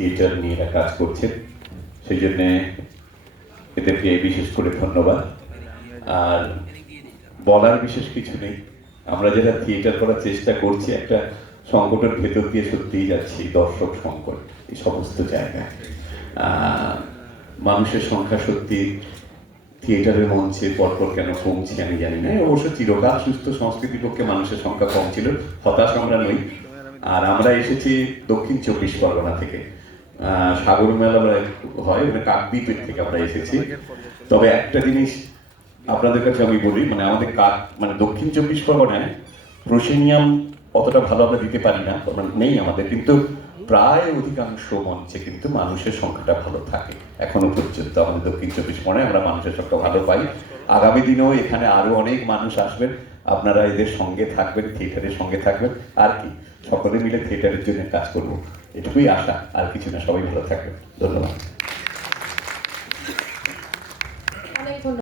Theatre নিয়ে এরা কাজ করছেন, সেই জন্যে এদেরকে বিশেষ করে ধন্যবাদ। আর বলার বিশেষ কিছু নেই, আমরা যারা থিয়েটার করার চেষ্টা করছি একটা সংকটের ভেতর দিয়ে সত্যিই যাচ্ছি, দর্শক সংকট এই সমস্ত জায়গায়। মানুষের সংখ্যা সত্যি থিয়েটারের মঞ্চে পরপর কেন কমছে আমি জানি না। অবশ্য চিরকাল সুস্থ সংস্কৃতির পক্ষে মানুষের সংখ্যা কম ছিল, হতাশ আমরা নই। আর আমরা এসেছি দক্ষিণ 24 পরগনা থেকে, সাগর মেলা হয় মানে কাকদ্বীপের থেকে আমরা এসেছি। তবে একটা জিনিস আপনাদের কাছে আমি বলি, মানে আমাদের মানে দক্ষিণ 24 পরগনায় প্রসেনিয়াম অতটা ভালো আমরা দিতে পারি না, নেই আমাদের, কিন্তু প্রায় অধিকাংশ মঞ্চে কিন্তু মানুষের সংখ্যাটা ভালো থাকে এখনো পর্যন্ত। আমাদের দক্ষিণ 24 পরগনায় আমরা মানুষের সংখ্যা ভালো পাই। আগামী দিনেও এখানে আরো অনেক মানুষ আসবেন, আপনারা এদের সঙ্গে থাকবেন, থিয়েটারের সঙ্গে থাকবেন। আর কি, সকলে মিলে থিয়েটারের জন্য কাজ করবো, এটুকুই আশা, আর কিছু না। সবাই ভালো থাকবেন, ধন্যবাদ।